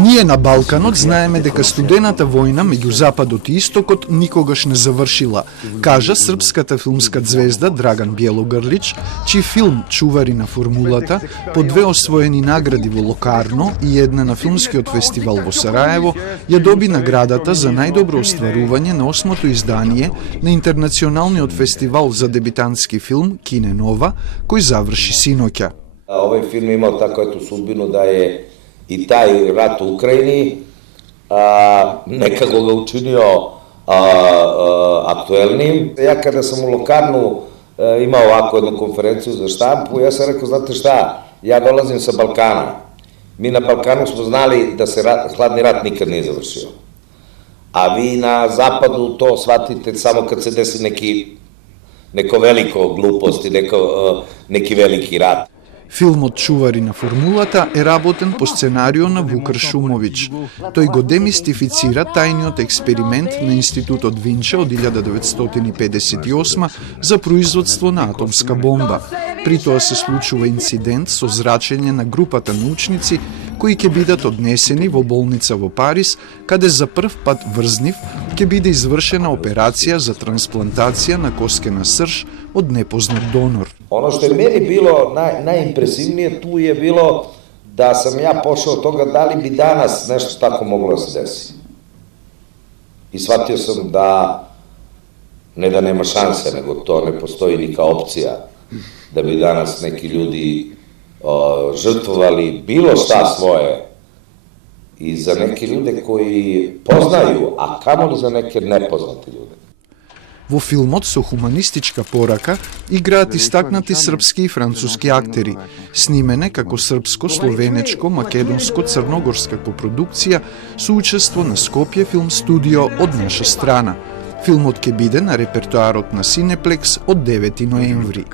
Ние на Балканот знаеме дека студената војна меѓу Западот и Истокот никогаш не завршила, кажа српската филмска звезда Драган Бјелогрлич, чиј филм Чувари на формулата по 2 освоени награди во Локарно и една на филмскиот фестивал во Сараево ја доби наградата за најдобро остварување на 8-то издание на Интернационалниот фестивал за дебитантски филм Кине Нова, кој заврши синоќа. Овој филм имал тако ето судбину да е и тај рат у Украјини некако го учинио актуелним. Ја када сам у Локарну имao овако едну конференцiju за штампу, ја сам рекao, знате šta, ја долазим sa Балкана. Mi na Balkanu smo znali da se hladni rat nikad nije završio. A vi na zapadu to shvatite samo kad se desi neko veliko glupost i neki veliki rat. Филмот Чувари на формулата е работен по сценарио на Вукар Шумович. Тој го демистифицира тајниот експеримент на Институтот Винче од 1958 за производство на атомска бомба. При тоа се случува инцидент со зрачење на групата научници кои ќе бидат однесени во болница во Париз, каде за прв пат врз нив ќе биде извршена операција за трансплантација на коскена срж од непознат донор. Ono što je meni bilo najimpresivnije tu je bilo da sam ja pošao od toga da li bi danas nešto tako moglo da se desi. I shvatio sam da ne da nema šanse, nego to ne postoji ni kao opcija da bi danas neki ljudi žrtvovali bilo šta svoje i za neke ljude koji poznaju, a kamoli za neke nepoznate ljude. Во филмот со хуманистичка порака играат истакнати српски и француски актери, снимене како српско, словенечко, македонско, црногорска копродукција со учество на Скопје филм студио од наша страна. Филмот ќе биде на репертоарот на Синеплекс од 9 ноември.